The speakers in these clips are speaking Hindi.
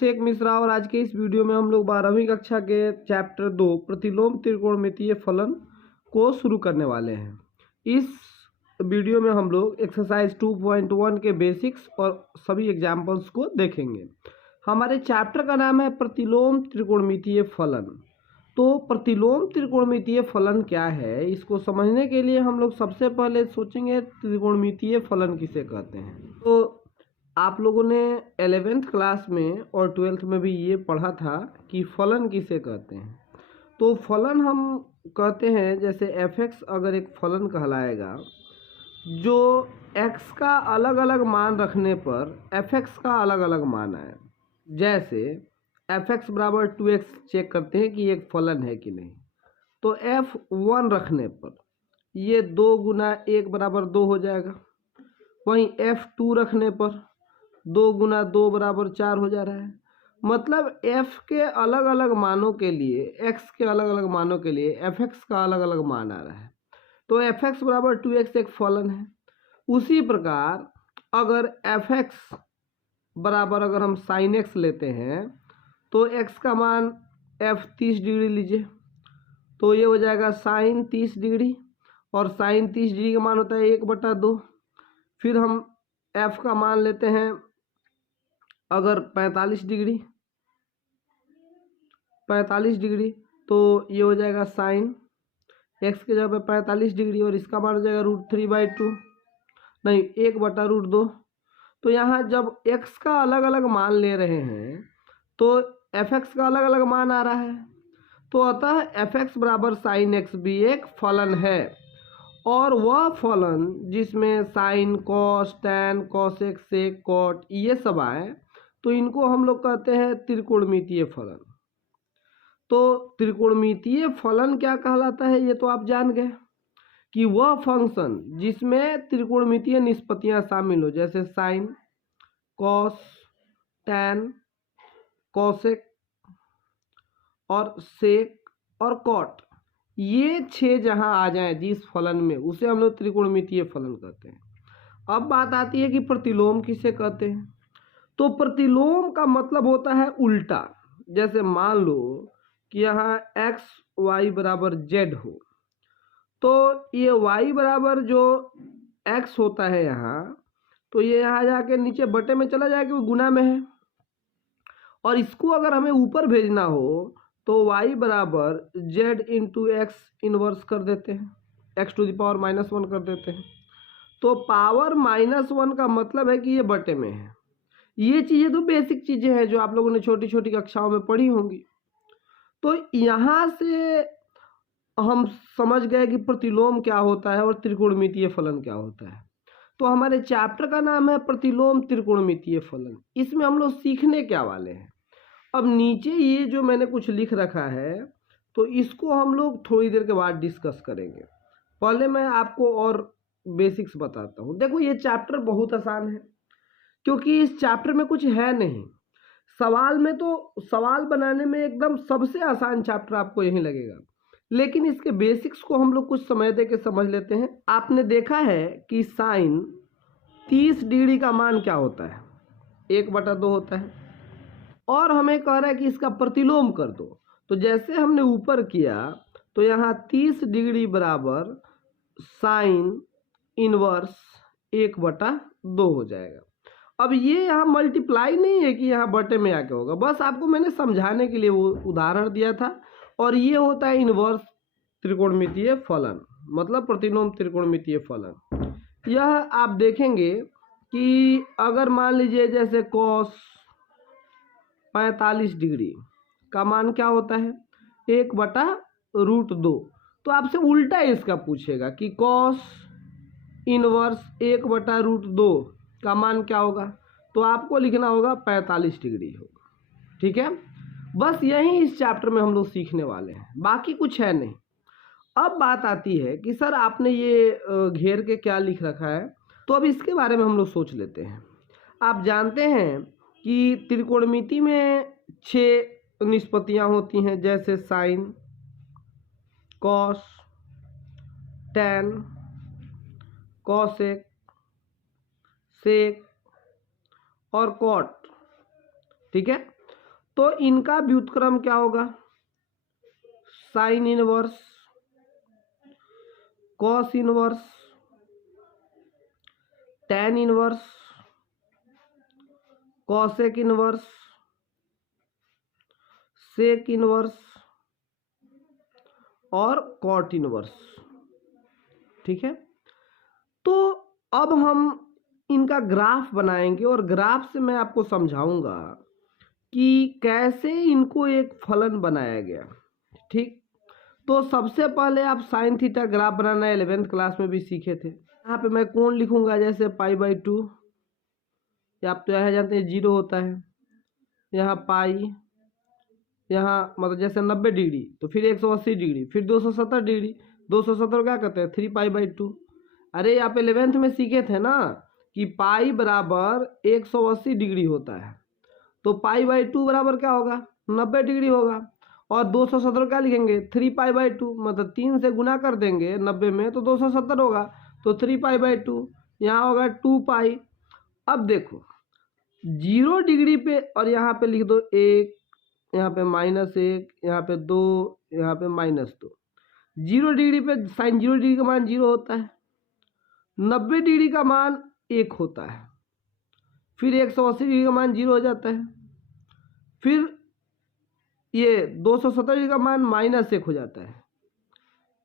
अभिषेक मिश्रा और आज के इस वीडियो में हम लोग 12वीं कक्षा के चैप्टर 2 प्रतिलोम त्रिकोणमितीय फलन को शुरू करने वाले हैं। इस वीडियो में हम लोग एक्सरसाइज 2.1 के बेसिक्स और सभी एग्जाम्पल्स को देखेंगे। हमारे चैप्टर का नाम है प्रतिलोम त्रिकोणमितीय फलन। तो प्रतिलोम त्रिकोणमितीय फलन क्या है, इसको समझने के लिए हम लोग सबसे पहले सोचेंगे त्रिकोणमितीय फलन किसे कहते हैं। तो आप लोगों ने 11th क्लास में और 12th में भी ये पढ़ा था कि फलन किसे कहते हैं। तो फलन हम कहते हैं, जैसे f(x) अगर एक फलन कहलाएगा जो x का अलग अलग मान रखने पर f(x) का अलग अलग मान आए। जैसे f(x) बराबर 2x चेक करते हैं कि एक फलन है कि नहीं। तो f(1) रखने पर ये 2 गुना 1 बराबर 2 हो जाएगा। वहीं f(2) रखने पर 2 गुना 2 बराबर 4 हो जा रहा है। मतलब f के अलग अलग मानों के लिए, x के अलग अलग मानों के लिए f(x) का अलग अलग मान आ रहा है। तो f(x) बराबर 2x एक फलन है। उसी प्रकार अगर f(x) बराबर अगर हम sin x लेते हैं तो x का मान f 30 डिग्री लीजिए, तो ये हो जाएगा sin 30 डिग्री, और sin 30 डिग्री का मान होता है 1/2। फिर हम f का मान लेते हैं अगर 45 डिग्री, तो ये हो जाएगा साइन x के जगह पे 45 डिग्री, और इसका मान हो जाएगा √3/2, नहीं 1/√2। तो यहाँ जब x का अलग अलग मान ले रहे हैं तो f(x) का अलग अलग मान आ रहा है। तो अतः f(x) बराबर sin x भी एक फलन है, और वह फलन जिसमें साइन, कॉस, टैन, कॉसेक, सेक, कॉट ये सब आए तो इनको हम लोग कहते हैं त्रिकोणमितीय फलन। तो त्रिकोणमितीय फलन क्या कहलाता है, ये तो आप जान गए कि वह फंक्शन जिसमें त्रिकोणमितीय निष्पत्तियां शामिल हो, जैसे साइन, कॉस, टैन, कॉसेक और सेक और कॉट, ये 6 जहां आ जाएं जिस फलन में, उसे हम लोग त्रिकोणमितीय फलन कहते हैं। अब बात आती है कि प्रतिलोम किसे कहते हैं। तो प्रतिलोम का मतलब होता है उल्टा। जैसे मान लो कि यहाँ x y बराबर z हो, तो ये y बराबर जो x होता है यहाँ, तो ये यहाँ जाके नीचे बटे में चला जाएगा, वो गुना में है। और इसको अगर हमें ऊपर भेजना हो तो y बराबर z इंटू एक्स इनवर्स कर देते हैं, x⁻⁻1 कर देते हैं। तो पावर -1 का मतलब है कि ये बटे में है। ये चीज़ें तो बेसिक चीज़ें हैं जो आप लोगों ने छोटी छोटी कक्षाओं में पढ़ी होंगी। तो यहाँ से हम समझ गए कि प्रतिलोम क्या होता है और त्रिकोणमितीय फलन क्या होता है। तो हमारे चैप्टर का नाम है प्रतिलोम त्रिकोणमितीय फलन। इसमें हम लोग सीखने क्या वाले हैं। अब नीचे ये जो मैंने कुछ लिख रखा है, तो इसको हम लोग थोड़ी देर के बाद डिस्कस करेंगे। पहले मैं आपको और बेसिक्स बताता हूँ। देखो, ये चैप्टर बहुत आसान है क्योंकि इस चैप्टर में कुछ है नहीं। सवाल में तो सवाल बनाने में एकदम सबसे आसान चैप्टर आपको यही लगेगा, लेकिन इसके बेसिक्स को हम लोग कुछ समय दे के समझ लेते हैं। आपने देखा है कि साइन 30 डिग्री का मान क्या होता है, 1/2 होता है, और हमें कह रहा है कि इसका प्रतिलोम कर दो। तो जैसे हमने ऊपर किया तो यहाँ 30 डिग्री बराबर साइन इनवर्स 1/2 हो जाएगा। अब ये यहाँ मल्टीप्लाई नहीं है कि यहाँ बटे में आके होगा, बस आपको मैंने समझाने के लिए वो उदाहरण दिया था। और ये होता है इनवर्स त्रिकोणमितीय फलन, मतलब प्रतिलोम त्रिकोणमितीय फलन। यह आप देखेंगे कि अगर मान लीजिए जैसे कॉस 45 डिग्री का मान क्या होता है, 1/√2। तो आपसे उल्टा इसका पूछेगा कि कॉस इनवर्स 1/√2 का मान क्या होगा, तो आपको लिखना होगा 45 डिग्री होगा। ठीक है, बस यही इस चैप्टर में हम लोग सीखने वाले हैं, बाकी कुछ है नहीं। अब बात आती है कि सर आपने ये घेर के क्या लिख रखा है, तो अब इसके बारे में हम लोग सोच लेते हैं। आप जानते हैं कि त्रिकोणमिति में 6 निष्पत्तियां होती हैं, जैसे sine, cos, tan, cosec, sec और कॉट। ठीक है, तो इनका व्युत्क्रम क्या होगा? Sine inverse, cos inverse, tan inverse, cosec inverse, sec inverse और कॉट इनवर्स। ठीक है, तो अब हम इनका ग्राफ बनाएंगे और ग्राफ से मैं आपको समझाऊंगा कि कैसे इनको एक फलन बनाया गया। ठीक, तो सबसे पहले आप साइन थीटा ग्राफ बनाना 11th क्लास में भी सीखे थे। यहाँ पे मैं कोण लिखूंगा जैसे पाई/2, आप तो यह जानते हैं 0 होता है, यहाँ पाई, यहाँ मतलब जैसे 90 डिग्री तो फिर 180 डिग्री, फिर 270 डिग्री, 270 क्या कहते हैं 3π/2। अरे आप 11th में सीखे थे ना कि पाई बराबर 180 डिग्री होता है, तो π/2 बराबर क्या होगा 90 डिग्री होगा, और 270 क्या लिखेंगे 3π/2, मतलब 3 से गुना कर देंगे 90 में तो 270 होगा, तो 3π/2, यहाँ होगा 2π। अब देखो 0 डिग्री पे और यहाँ पे लिख दो 1, यहाँ पे -1, यहाँ पे 2, यहाँ पे -2। 0 डिग्री पे साइन 0 डिग्री का मान 0 होता है, 90 डिग्री का मान 1 होता है, फिर 180 डिग्री का मान 0 हो जाता है, फिर ये 270 डिग्री का मान -1 हो जाता है,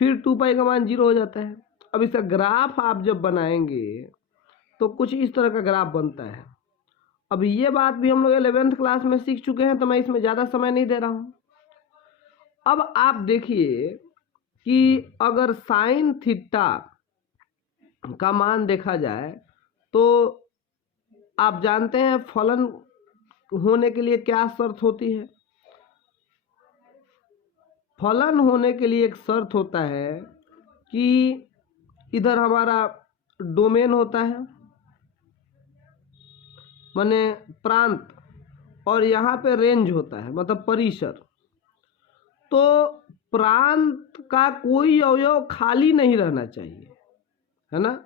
फिर 2π का मान 0 हो जाता है। अब इसका ग्राफ आप जब बनाएंगे तो कुछ इस तरह का ग्राफ बनता है। अब ये बात भी हम लोग 11th क्लास में सीख चुके हैं, तो मैं इसमें ज़्यादा समय नहीं दे रहा हूँ। अब आप देखिए कि अगर साइन थीटा का मान देखा जाए तो आप जानते हैं फलन होने के लिए क्या शर्त होती है? फलन होने के लिए एक शर्त होता है कि इधर हमारा डोमेन होता है, माने प्रांत, और यहाँ पे रेंज होता है मतलब परिसर। तो प्रांत का कोई अवयव खाली नहीं रहना चाहिए, है ना,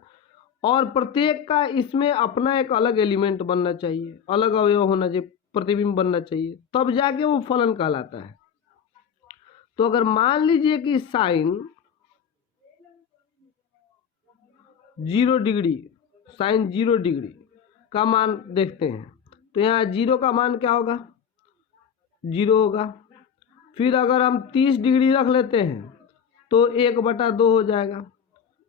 और प्रत्येक का इसमें अपना एक अलग एलिमेंट बनना चाहिए, अलग अवयव होना चाहिए, प्रतिबिंब बनना चाहिए, तब जाके वो फलन कहलाता है। तो अगर मान लीजिए कि साइन 0 डिग्री, साइन 0 डिग्री का मान देखते हैं, तो यहाँ 0 का मान क्या होगा 0 होगा। फिर अगर हम 30 डिग्री रख लेते हैं तो 1/2 हो जाएगा,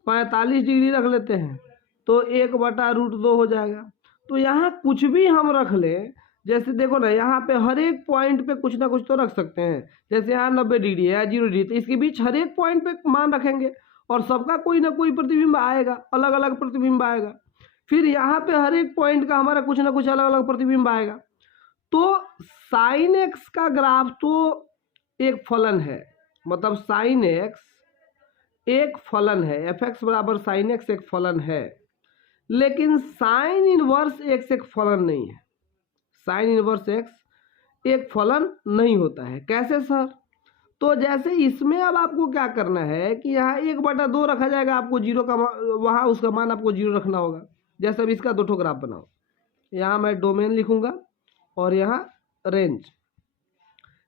45 डिग्री रख लेते हैं तो 1/√2 हो जाएगा। तो यहाँ कुछ भी हम रख लें, जैसे देखो ना यहाँ पे हर एक पॉइंट पे कुछ ना कुछ तो रख सकते हैं, जैसे यहाँ 90 डिग्री है या 0 डिग्री, तो इसके बीच हर एक पॉइंट पे मान रखेंगे और सबका कोई ना कोई प्रतिबिंब आएगा, अलग अलग प्रतिबिंब आएगा। फिर यहाँ पे हर एक पॉइंट का हमारा कुछ ना कुछ अलग अलग प्रतिबिंब आएगा। तो साइन एक्स का ग्राफ तो एक फलन है, मतलब साइन एक्स एक फलन है, fx बराबर साइन एक्स एक फलन है, लेकिन साइन इनवर्स एक्स एक फलन नहीं है। साइन इनवर्स एक्स एक फलन नहीं होता है। कैसे सर? तो जैसे इसमें अब आपको क्या करना है कि यहाँ 1/2 रखा जाएगा, आपको 0 का वहाँ उसका मान आपको 0 रखना होगा। जैसे अब इसका 2 ग्राफ बनाओ, यहाँ मैं डोमेन लिखूंगा और यहाँ रेंज,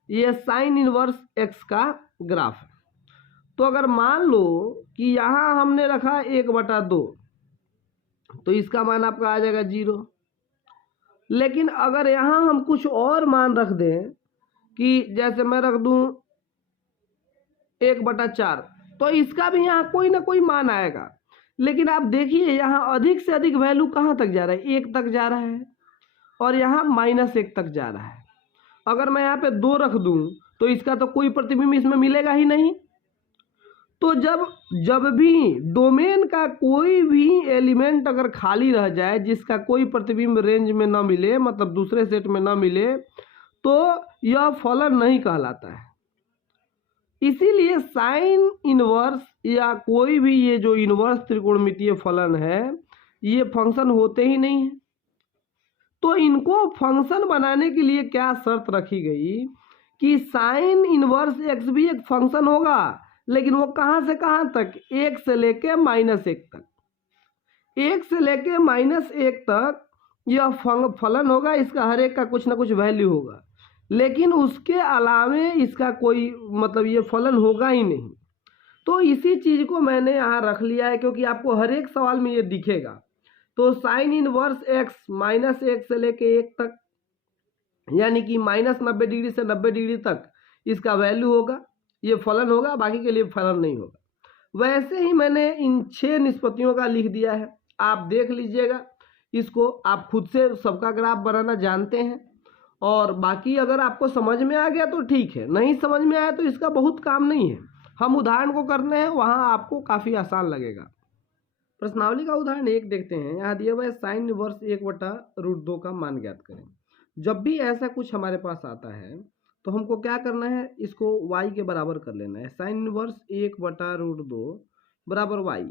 ये साइन इनवर्स एक्स का ग्राफ है। तो अगर मान लो कि यहाँ हमने रखा 1/2, तो इसका मान आपका आ जाएगा 0। लेकिन अगर यहाँ हम कुछ और मान रख दें कि जैसे मैं रख दूँ 1/4, तो इसका भी यहाँ कोई ना कोई मान आएगा। लेकिन आप देखिए यहाँ अधिक से अधिक वैल्यू कहाँ तक जा रहा है, 1 तक जा रहा है, और यहाँ -1 तक जा रहा है। अगर मैं यहाँ पे 2 रख दूँ तो इसका तो कोई प्रतिबिंब इसमें मिलेगा ही नहीं। तो जब भी डोमेन का कोई भी एलिमेंट अगर खाली रह जाए, जिसका कोई प्रतिबिंब रेंज में ना मिले, मतलब दूसरे सेट में ना मिले, तो यह फलन नहीं कहलाता है। इसीलिए साइन इनवर्स या कोई भी ये जो इनवर्स त्रिकोणमितीय फलन है, ये फंक्शन होते ही नहीं है। तो इनको फंक्शन बनाने के लिए क्या शर्त रखी गई कि साइन इनवर्स एक्स भी एक फंक्शन होगा, लेकिन वो कहाँ से कहाँ तक, 1 से लेके -1 तक। 1 से लेके -1 तक यह फलन होगा, इसका हर एक का कुछ ना कुछ वैल्यू होगा। लेकिन उसके अलावे इसका कोई मतलब ये फलन होगा ही नहीं। तो इसी चीज़ को मैंने यहाँ रख लिया है क्योंकि आपको हर एक सवाल में ये दिखेगा। तो साइन इनवर्स एक्स माइनस एक से लेके एक तक, यानी कि -90 डिग्री से 90 डिग्री तक इसका वैल्यू होगा, ये फलन होगा, बाकी के लिए फलन नहीं होगा। वैसे ही मैंने इन 6 निष्पत्तियों का लिख दिया है, आप देख लीजिएगा इसको, आप खुद से सबका ग्राफ बनाना जानते हैं। और बाकी अगर आपको समझ में आ गया तो ठीक है, नहीं समझ में आया तो इसका बहुत काम नहीं है, हम उदाहरण को करने हैं, वहाँ आपको काफ़ी आसान लगेगा। प्रश्नावली का उदाहरण 1 देखते हैं। यहाँ दिया हुआ है साइन इनवर्स 1/√2 का मान ज्ञात करें। जब भी ऐसा कुछ हमारे पास आता है तो हमको क्या करना है, इसको y के बराबर कर लेना है। साइन इनवर्स 1/√2 बराबर y,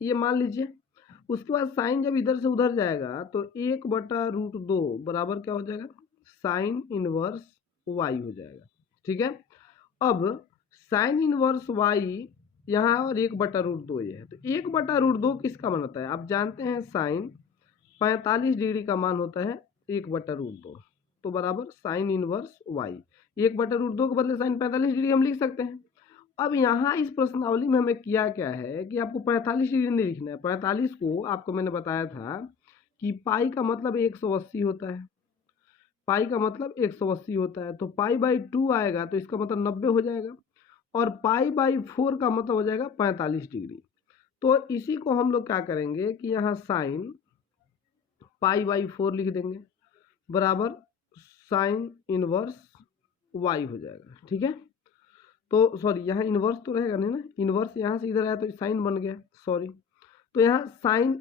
ये मान लीजिए। उसके बाद साइन जब इधर से उधर जाएगा तो 1/√2 बराबर क्या हो जाएगा, साइन इनवर्स y हो जाएगा। ठीक है, अब साइन इनवर्स y यहाँ और 1/√2 ये है, तो 1/√2 किसका मान होता है, आप जानते हैं साइन 45 डिग्री का मान होता है 1/√2, तो बराबर साइन इनवर्स y। 1/√2 के बदले साइन 45 डिग्री हम लिख सकते हैं। अब यहाँ इस प्रश्नावली में हमें किया क्या है कि आपको 45 डिग्री नहीं लिखना है। 45 को आपको मैंने बताया था कि पाई का मतलब 180 होता है, पाई का मतलब 180 होता है, तो पाई/2 आएगा तो इसका मतलब 90 हो जाएगा, और पाई/4 का मतलब हो जाएगा 45 डिग्री। तो इसी को हम लोग क्या करेंगे कि यहाँ साइन पाई/4 लिख देंगे बराबर साइन इनवर्स y हो जाएगा। ठीक है, तो सॉरी यहाँ इनवर्स तो रहेगा नहीं ना, इनवर्स यहाँ से इधर आया तो साइन बन गया, सॉरी। तो यहाँ साइन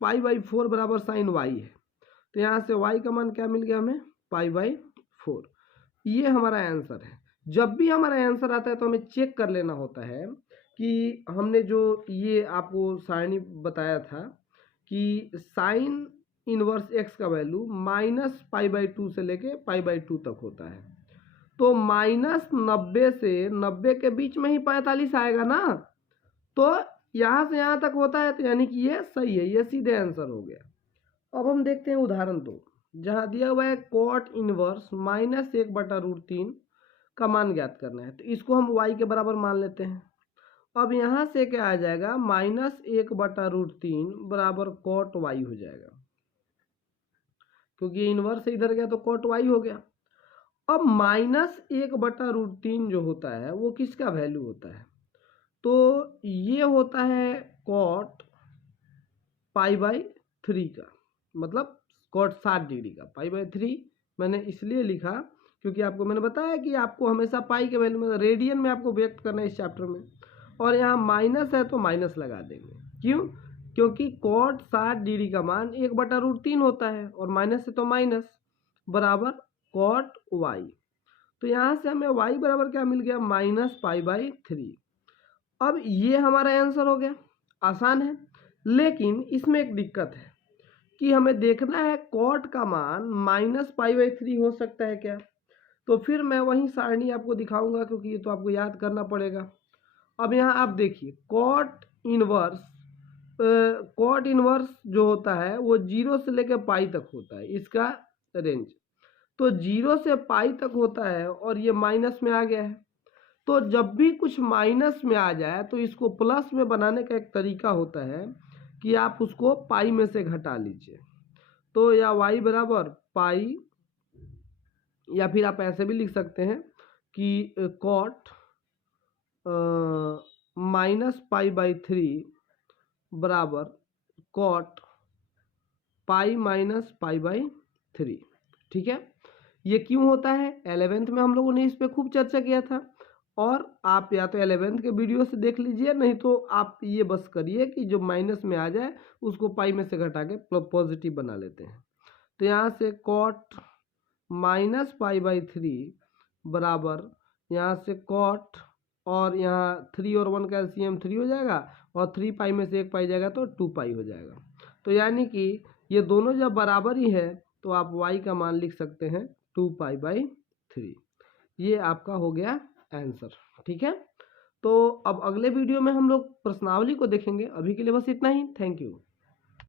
पाई/4 बराबर साइन y है, तो यहाँ से y का मान क्या मिल गया हमें, पाई/4। ये हमारा आंसर है। जब भी हमारा आंसर आता है तो हमें चेक कर लेना होता है कि हमने जो ये आपको सारणी बताया था कि साइन इनवर्स x का वैल्यू -पाई/2 से लेके पाई/2 तक होता है, तो -90 से 90 के बीच में ही 45 आएगा ना, तो यहाँ से यहाँ तक होता है, तो यानी कि ये सही है, ये सीधे आंसर हो गया। अब हम देखते हैं उदाहरण 2, जहाँ दिया हुआ है कॉट इनवर्स -1/√3 का मान ज्ञात करना है, तो इसको हम y के बराबर मान लेते हैं। अब यहाँ से क्या आ जाएगा, -1/√3 बराबर कॉट y हो जाएगा, क्योंकि इनवर्स इधर गया तो कॉट y हो गया। अब -1/√3 जो होता है वो किसका वैल्यू होता है, तो ये होता है कॉट पाई/3 का, मतलब कॉट 60 डिग्री का। पाई/3 मैंने इसलिए लिखा क्योंकि आपको मैंने बताया कि आपको हमेशा पाई के वैल्यू में रेडियन में आपको व्यक्त करना है इस चैप्टर में, और यहाँ माइनस है तो माइनस लगा देंगे। क्यों, क्योंकि कॉट 60 डिग्री का मान 1/√3 होता है, और माइनस है तो माइनस बराबर कॉट y। तो यहाँ से हमें y बराबर क्या मिल गया, -पाई/3। अब ये हमारा आंसर हो गया, आसान है। लेकिन इसमें एक दिक्कत है कि हमें देखना है कॉट का मान -पाई/3 हो सकता है क्या, तो फिर मैं वही सारणी आपको दिखाऊंगा, क्योंकि ये तो आपको याद करना पड़ेगा। अब यहाँ आप देखिए कॉट इनवर्स जो होता है वो 0 से लेकर पाई तक होता है, इसका रेंज तो 0 से पाई तक होता है, और ये माइनस में आ गया है। तो जब भी कुछ माइनस में आ जाए तो इसको प्लस में बनाने का एक तरीका होता है कि आप उसको पाई में से घटा लीजिए, तो या y बराबर पाई, या फिर आप ऐसे भी लिख सकते हैं कि कॉट -पाई/3 बराबर कॉट पाई-पाई/3। ठीक है, ये क्यों होता है, 11th में हम लोगों ने इस पर खूब चर्चा किया था, और आप या तो 11th के वीडियो से देख लीजिए, नहीं तो आप ये बस करिए कि जो माइनस में आ जाए उसको पाई में से घटा के पॉजिटिव बना लेते हैं। तो यहाँ से कॉट -पाई/3 बराबर यहाँ से कॉट, और यहाँ 3 और 1 का एलसीएम 3 हो जाएगा, और 3 पाई में से 1 पाई जाएगा तो 2 पाई हो जाएगा। तो यानी कि ये दोनों जब बराबर ही है तो आप y का मान लिख सकते हैं 2पाई/3। ये आपका हो गया आंसर। ठीक है, तो अब अगले वीडियो में हम लोग प्रश्नावली को देखेंगे। अभी के लिए बस इतना ही। Thank you.